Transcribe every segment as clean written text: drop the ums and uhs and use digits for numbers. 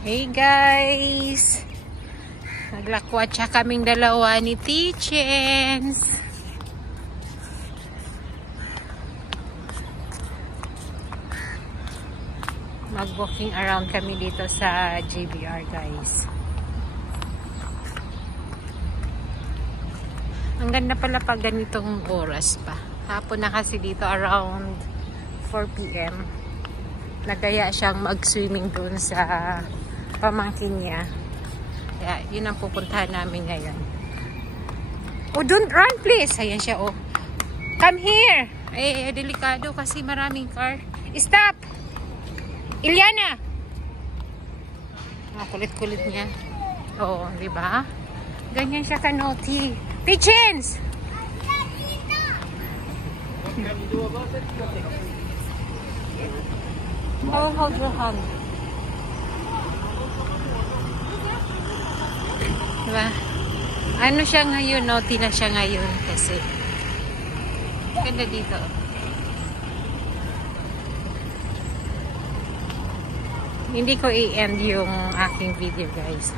Hey guys! Naglakwatsa kaming dalawa ni Tichens. Mag-walking around kami dito sa JBR guys. Ang ganda pala pag ganitong oras pa. Hapon na kasi dito around 4 PM. Nagaya siyang mag-swimming doon sa pamangkin niya. Kaya yun ang pupuntahan namin ngayon. Oh, don't run please! Ayan siya, oh. Come here! Eh, delikado kasi maraming car. Stop! Ilyana! Oh, kulit-kulit niya. Oo, oh, di ba? Ganyan siya ka-naughty. Tichens! I will hold your hand. Diba? Ano siya ngayon? Naughty na siya ngayon kasi. Ganda dito. Hindi ko i-end yung aking video guys.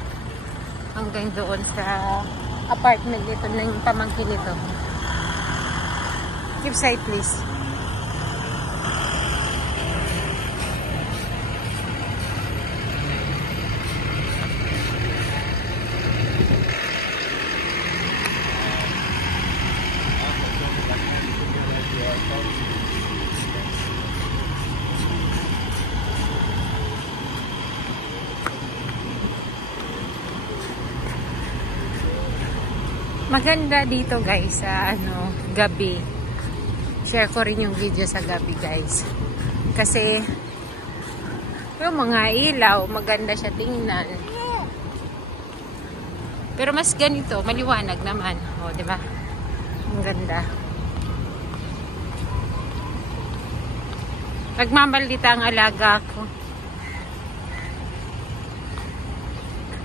Hanggang doon sa apartment dito ng pamangkin nito. Keep side please. Maganda dito guys sa gabi. Share ko rin yung video sa gabi guys. Kasi yung mga ilaw, maganda siya tingnan. Pero mas ganito, maliwanag naman. O, di ba? Ang ganda. Nagmamaldita ang alaga ko.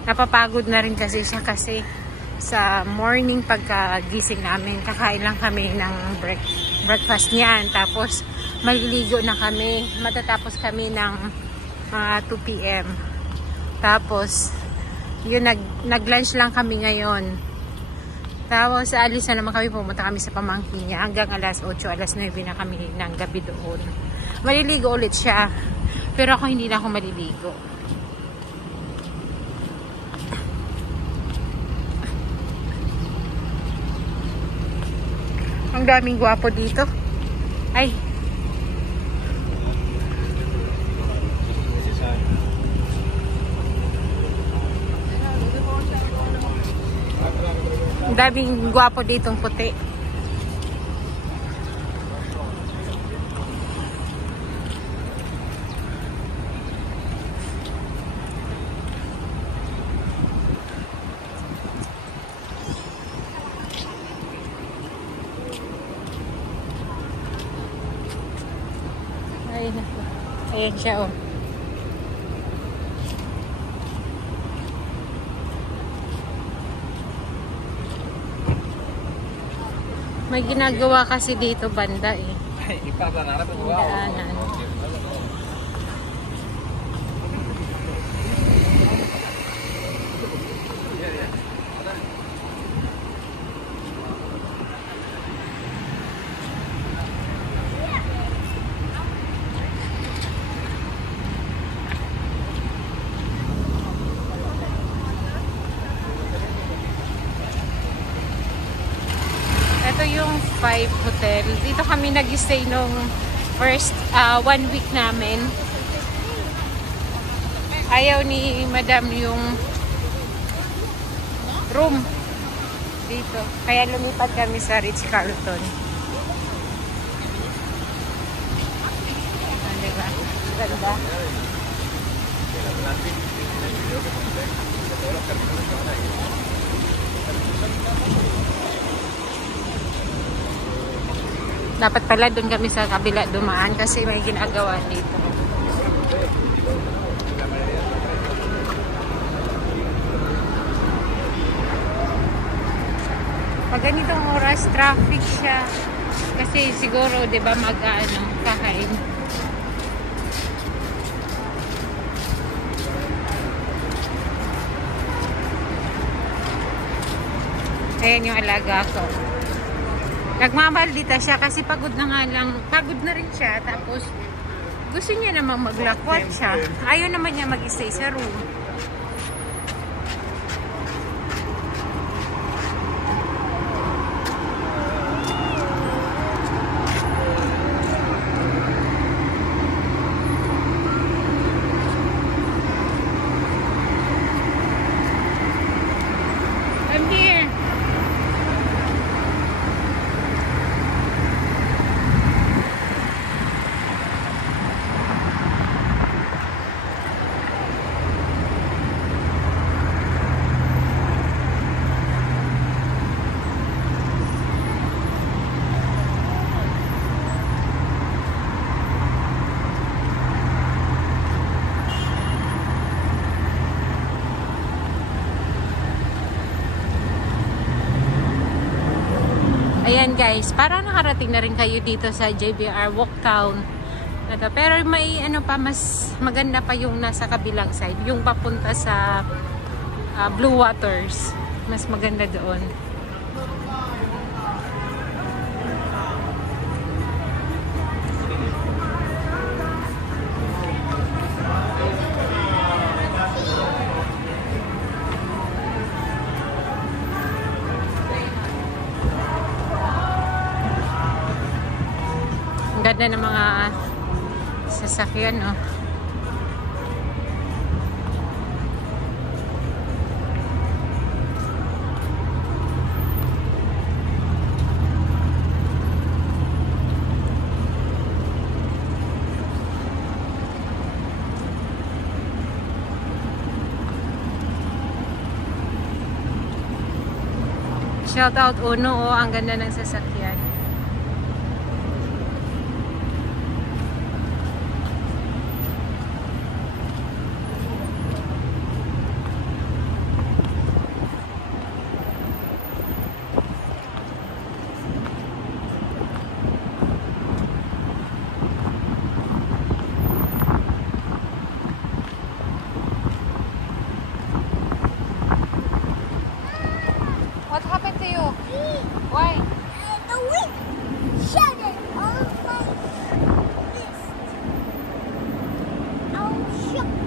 Napapagod na rin kasi siya kasi sa morning pagkagising namin, kakain lang kami ng breakfast niyan. Tapos maliligo na kami. Matatapos kami ng 2 PM. Tapos yun, nag-lunch lang kami ngayon. Tapos alis na naman kami, pumunta kami sa pamangkin niya. Hanggang alas 8, alas 9 na kami ng gabi doon. Maliligo ulit siya. Pero ako hindi na ako maliligo. Ang daming gwapo dito. Ay. Ang daming gwapo ditong puti. Ayan siya, oh. May ginagawa kasi dito banda, eh. Daanan. Ito yung 5 Hotel. Dito kami nag-stay nung first 1 week namin. Ayaw ni Madam yung room dito. Kaya lumipat kami sa Ritz-Carlton. Diba? Ganda. Dapat pala doon kami sa kabila dumaan kasi may ginagawa dito. Pag ganitong oras, traffic siya. Kasi siguro, di ba, kakain. Ayan yung alaga ko. Nagmamaldita siya kasi pagod na nga lang. Pagod na rin siya. Tapos, gusto niya naman maglakwat siya. Ayaw naman niya mag-stay sa room. I'm here. Ayan guys, parang nakarating na rin kayo dito sa JBR Walktown. Pero may ano pa, mas maganda pa yung nasa kabilang side. Yung papunta sa Blue Waters. Mas maganda doon. Ganda ng mga sasakyan, no? Shout out Uno, oh, ang ganda ng sasakyan. What happened to you? Why? The wind shattered all my wrist. I was shocked.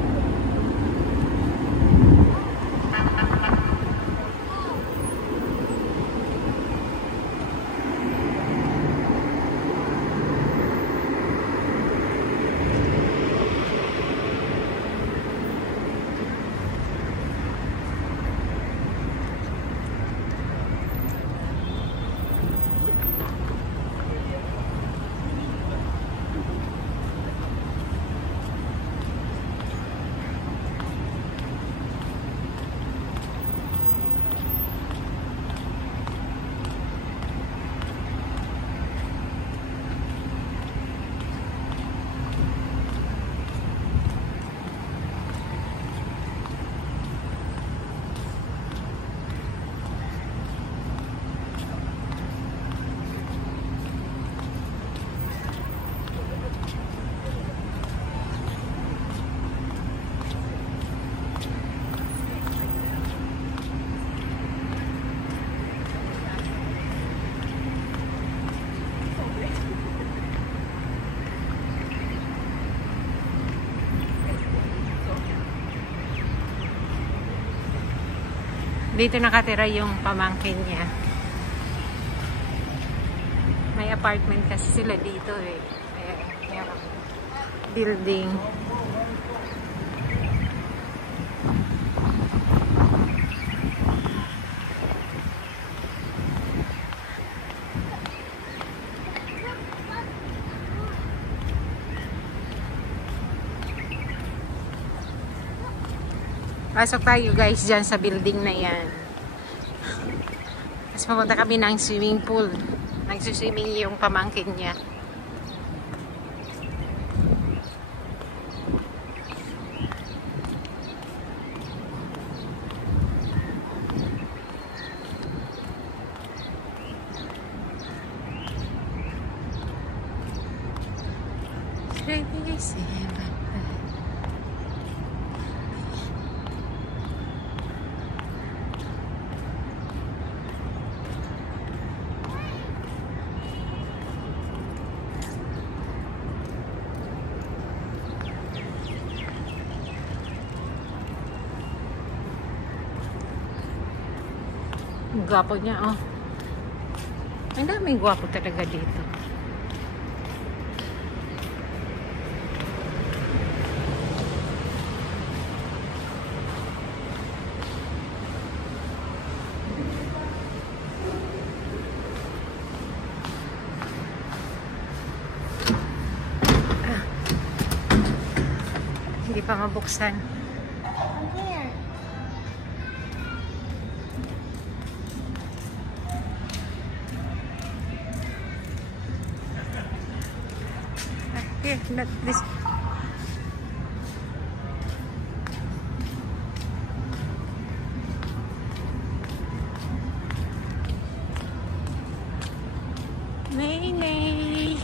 Dito nakatira yung pamangkin niya. May apartment kasi sila dito eh. Ayan, yung building. Pasok tayo guys dyan sa building na yan. Tapos pupunta kami ng swimming pool. Nagsuswimming yung pamangkin niya. Ang gwapo niya, oh. Ang daming gwapo talaga dito. Hindi pa mabuksan. Come here. Here, not this. Nay.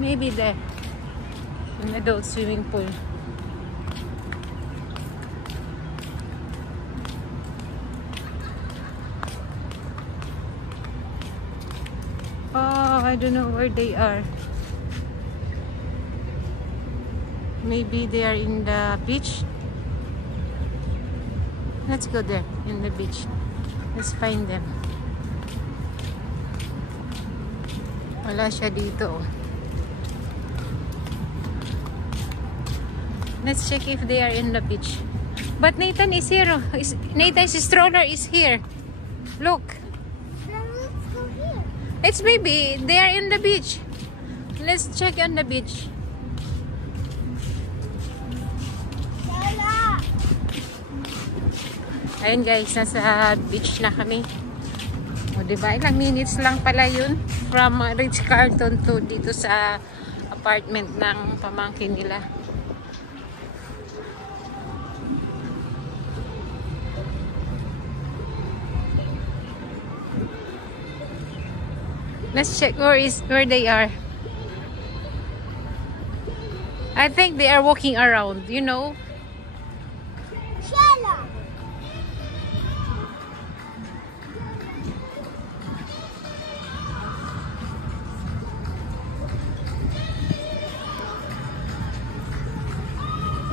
Maybe there. An adult swimming pool. Oh, I don't know where they are. Maybe they are in the beach. Let's go there, in the beach. Let's find them. Wala siya dito. Let's check if they are in the beach. But Nathan is here. Nathan's stroller is here. Look. Then let's go here. It's maybe they are in the beach. Let's check on the beach. Stella. Ayun guys, nasa beach na kami. O diba, ilang minutes lang pala yun from Ritz-Carlton to dito sa apartment ng pamangkin nila. Let's check where they are. I think they are walking around, you know. Stella.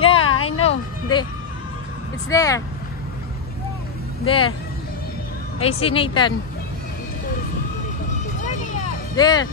Yeah, I know. It's there. There. I see Nathan. Where they are? There.